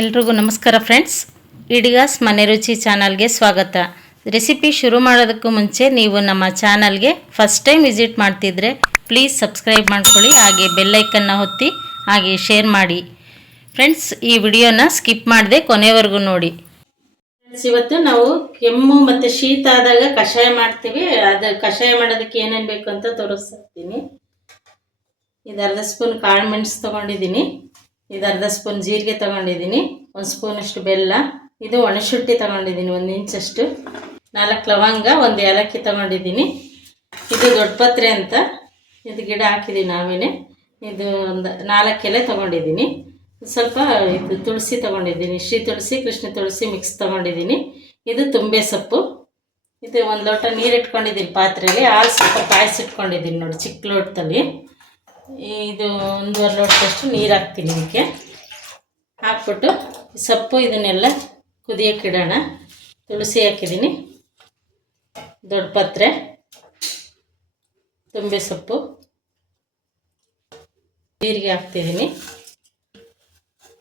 ಎಲ್ರಿಗೂ ನಮಸ್ಕಾರ ಫ್ರೆಂಡ್ಸ್. ಇಡಿಗಾಸ್ ಮನೆ ರುಚಿ ಚಾನಲ್ಗೆ ಸ್ವಾಗತ. ರೆಸಿಪಿ ಶುರು ಮಾಡೋದಕ್ಕೂ ಮುಂಚೆ ನೀವು ನಮ್ಮ ಚಾನಲ್ಗೆ ಫಸ್ಟ್ ಟೈಮ್ ವಿಸಿಟ್ ಮಾಡ್ತಿದ್ರೆ ಪ್ಲೀಸ್ ಸಬ್ಸ್ಕ್ರೈಬ್ ಮಾಡ್ಕೊಳ್ಳಿ, ಹಾಗೆ ಬೆಲ್ ಐಕನ್ನ ಒತ್ತಿ, ಹಾಗೆ ಶೇರ್ ಮಾಡಿ. ಫ್ರೆಂಡ್ಸ್, ಈ ವಿಡಿಯೋನ ಸ್ಕಿಪ್ ಮಾಡದೆ ಕೊನೆವರೆಗೂ ನೋಡಿ. ಫ್ರೆಂಡ್ಸ್, ಇವತ್ತು ನಾವು ಕೆಮ್ಮು ಮತ್ತು ಶೀತ ಆದಾಗ ಕಷಾಯ ಮಾಡ್ತೀವಿ. ಅದು ಕಷಾಯ ಮಾಡೋದಕ್ಕೆ ಏನೇನು ಬೇಕು ಅಂತ ತೋರಿಸ್ತೀನಿ. ಇದು ಅರ್ಧ ಸ್ಪೂನ್ ಕಾಳು ಮೆಣಸು ತೊಗೊಂಡಿದ್ದೀನಿ, ಇದು ಅರ್ಧ ಸ್ಪೂನ್ ಜೀರಿಗೆ ತೊಗೊಂಡಿದ್ದೀನಿ, 1 ಸ್ಪೂನಷ್ಟು ಬೆಲ್ಲ, ಇದು ಒಣಶುಂಠಿ ತೊಗೊಂಡಿದ್ದೀನಿ 1 ಇಂಚಷ್ಟು, 4 ಲವಂಗ, 1 ಏಲಕ್ಕಿ ತೊಗೊಂಡಿದ್ದೀನಿ. ಇದು ದೊಡ್ಡಪತ್ರೆ ಅಂತ, ಇದು ಗಿಡ ಹಾಕಿದ್ದೀನಿ ನಾವೇನೆ. ಇದು ಒಂದು 4 ಎಲೆ ತೊಗೊಂಡಿದ್ದೀನಿ. ಸ್ವಲ್ಪ ಇದು ತುಳಸಿ ತೊಗೊಂಡಿದ್ದೀನಿ, ಶ್ರೀ ತುಳಸಿ ಕೃಷ್ಣ ತುಳಸಿ ಮಿಕ್ಸ್ ತೊಗೊಂಡಿದ್ದೀನಿ. ಇದು ತುಂಬೆ ಸೊಪ್ಪು. ಇದು 1 ಲೋಟ ನೀರು ಇಟ್ಕೊಂಡಿದ್ದೀನಿ ಪಾತ್ರೆಯಲ್ಲಿ, ಹಾಲು ಸ್ವಲ್ಪ ಕಾಯಿಸಿಟ್ಕೊಂಡಿದ್ದೀನಿ ನೋಡಿ ಚಿಕ್ಕ ಲೋಟದಲ್ಲಿ. ಇದು 1.5 ಲೋಟದಷ್ಟು ನೀರು ಹಾಕ್ತೀನಿ. ಇದಕ್ಕೆ ಹಾಕ್ಬಿಟ್ಟು ಸೊಪ್ಪು ಇದನ್ನೆಲ್ಲ ಕುದಿಯೋಕೆ ಇಡೋಣ. ತುಳಸಿ ಹಾಕಿದ್ದೀನಿ, ದೊಡ್ಡಪತ್ರೆ, ತುಂಬೆ ಸೊಪ್ಪು, ಜೀರಿಗೆ ಹಾಕ್ತಿದ್ದೀನಿ.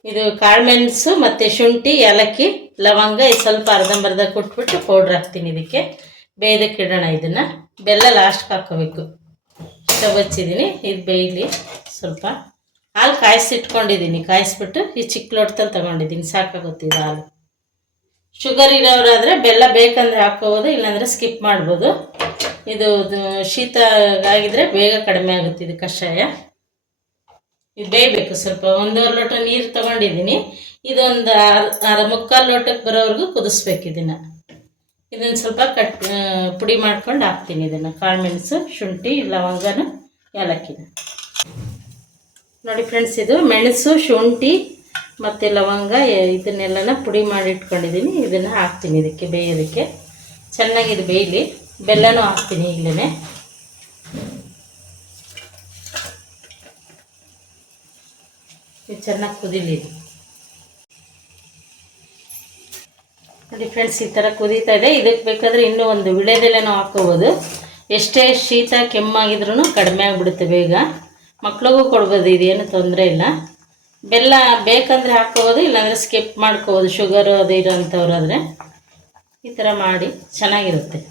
ಇದು ಕಾಳುಮೆಣಸು ಮತ್ತು ಶುಂಠಿ, ಏಲಕ್ಕಿ, ಲವಂಗ ಇದು ಸ್ವಲ್ಪ ಅರ್ಧಂಬರ್ಧ ಕೊಟ್ಬಿಟ್ಟು ಪೌಡ್ರ್ ಹಾಕ್ತೀನಿ. ಇದಕ್ಕೆ ಬೇಯೋದಕ್ಕೆ ಇಡೋಣ. ಇದನ್ನು ಬೆಲ್ಲ ಲಾಸ್ಟ್ಗೆ ಹಾಕ್ಕೋಬೇಕು. ಸ್ಟವ್ ಹಚ್ಚಿದ್ದೀನಿ, ಇದು ಬೇಯಲಿ. ಸ್ವಲ್ಪ ಹಾಲು ಕಾಯಿಸಿಟ್ಕೊಂಡಿದ್ದೀನಿ, ಕಾಯಿಸ್ಬಿಟ್ಟು ಈ ಚಿಕ್ಕ ಲೋಟದಲ್ಲಿ ತೊಗೊಂಡಿದ್ದೀನಿ, ಸಾಕಾಗುತ್ತಿದೆ ಹಾಲು. ಶುಗರ್ ಇರೋರಾದರೆ ಬೆಲ್ಲ ಬೇಕಂದರೆ ಹಾಕ್ಕೋಬೋದು, ಇಲ್ಲಾಂದರೆ ಸ್ಕಿಪ್ ಮಾಡ್ಬೋದು. ಇದು ಶೀತ ಆಗಿದ್ರೆ ಬೇಗ ಕಡಿಮೆ ಆಗುತ್ತೆ ಇದು ಕಷಾಯ. ಇದು ಬೇಯಬೇಕು ಸ್ವಲ್ಪ. 1.5 ಲೋಟ ನೀರು ತೊಗೊಂಡಿದ್ದೀನಿ. ಇದೊಂದು ಮುಕ್ಕಾಲು ಲೋಟಕ್ಕೆ ಬರೋವರೆಗೂ ಕುದಿಸ್ಬೇಕು ಇದನ್ನು. ಇದನ್ನು ಸ್ವಲ್ಪ ಪುಡಿ ಮಾಡ್ಕೊಂಡು ಹಾಕ್ತೀನಿ. ಇದನ್ನು ಕಾಳುಮೆಣಸು, ಶುಂಠಿ, ಲವಂಗನ, ಏಲಕ್ಕಿನ ನೋಡಿ ಫ್ರೆಂಡ್ಸ್. ಇದು ಮೆಣಸು, ಶುಂಠಿ ಮತ್ತು ಲವಂಗ ಇದನ್ನೆಲ್ಲನ ಪುಡಿ ಮಾಡಿ ಇಟ್ಕೊಂಡಿದ್ದೀನಿ. ಇದನ್ನು ಹಾಕ್ತೀನಿ ಇದಕ್ಕೆ ಬೇಯೋದಕ್ಕೆ. ಚೆನ್ನಾಗಿ ಇದು ಬೇಯಲಿ. ಬೆಲ್ಲನೂ ಹಾಕ್ತೀನಿ ಈಗಲೇ. ಇದು ಚೆನ್ನಾಗಿ ಕುದೀಲಿ. ಇದು ನೋಡಿ ಫ್ರೆಂಡ್ಸ್, ಈ ಥರ ಕುದೀತಾ ಇದೆ. ಇದಕ್ಕೆ ಬೇಕಾದರೆ ಇನ್ನೂ ಒಂದು ವಿಳೆದೆಲೆನೂ ಹಾಕ್ಕೋಬೋದು. ಎಷ್ಟೇ ಶೀತ ಕೆಮ್ಮಾಗಿದ್ರೂ ಕಡಿಮೆ ಆಗಿಬಿಡುತ್ತೆ ಬೇಗ. ಮಕ್ಳಿಗೂ ಕೊಡ್ಬೋದು, ಇದೇನು ತೊಂದರೆ ಇಲ್ಲ. ಬೆಲ್ಲ ಬೇಕಂದರೆ ಹಾಕ್ಕೋಬೋದು, ಇಲ್ಲಾಂದರೆ ಸ್ಕಿಪ್ ಮಾಡ್ಕೋಬೋದು. ಶುಗರು ಅದು ಇರೋಂಥವ್ರಾದರೆ ಈ ಥರ ಮಾಡಿ ಚೆನ್ನಾಗಿರುತ್ತೆ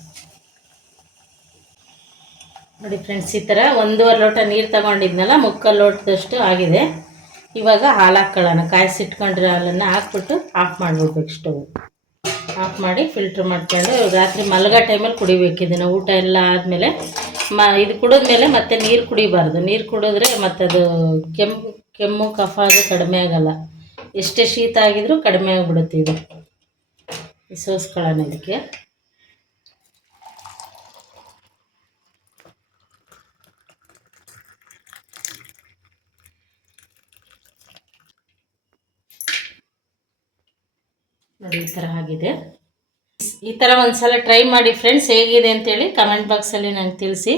ನೋಡಿ ಫ್ರೆಂಡ್ಸ್. ಈ ಥರ 1.5 ಲೋಟ ನೀರು ತಗೊಂಡಿದ್ನಲ್ಲ, ಮುಕ್ಕಾಲು ಲೋಟದಷ್ಟು ಆಗಿದೆ. ಇವಾಗ ಹಾಲು ಹಾಕ್ಕೊಳ್ಳೋಣ. ಕಾಯಿಸಿಟ್ಕೊಂಡ್ರೆ ಹಾಲನ್ನು ಹಾಕ್ಬಿಟ್ಟು ಆಫ್ ಮಾಡಿಬಿಡ್ಬೇಕು. ಸ್ಟವ್ ಆಫ್ ಮಾಡಿ ಫಿಲ್ಟ್ರ್ ಮಾಡ್ಕೊಂಡು ರಾತ್ರಿ ಮಲಗೋ ಟೈಮಲ್ಲಿ ಕುಡಿಬೇಕು ಇದನ್ನು. ಊಟ ಎಲ್ಲ ಆದಮೇಲೆ ಇದು ಕುಡಿದ್ಮೇಲೆ ಮತ್ತೆ ನೀರು ಕುಡಿಬಾರ್ದು. ನೀರು ಕುಡಿದ್ರೆ ಮತ್ತದು ಕೆಮ್ಮು ಕಫ ಅದು ಕಡಿಮೆ ಆಗೋಲ್ಲ. ಎಷ್ಟೇ ಶೀತ ಆಗಿದ್ರೂ ಕಡಿಮೆ ಆಗಿಬಿಡುತ್ತೆ ಇದು. ಸೋಸ್ಕೊಳ್ಳೋಣ ಇದಕ್ಕೆ. ನೋಡಿ ಈ ಥರ ಆಗಿದೆ. ಈ ಥರ ಒಂದು ಸಲ ಟ್ರೈ ಮಾಡಿ ಫ್ರೆಂಡ್ಸ್. ಹೇಗಿದೆ ಅಂತೇಳಿ ಕಮೆಂಟ್ ಬಾಕ್ಸಲ್ಲಿ ನನಗೆ ತಿಳಿಸಿ.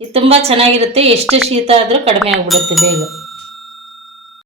ಇದು ತುಂಬ ಚೆನ್ನಾಗಿರುತ್ತೆ. ಎಷ್ಟು ಶೀತ ಆದರೂ ಕಡಿಮೆ ಆಗಿಬಿಡುತ್ತೆ ಬೇಗ.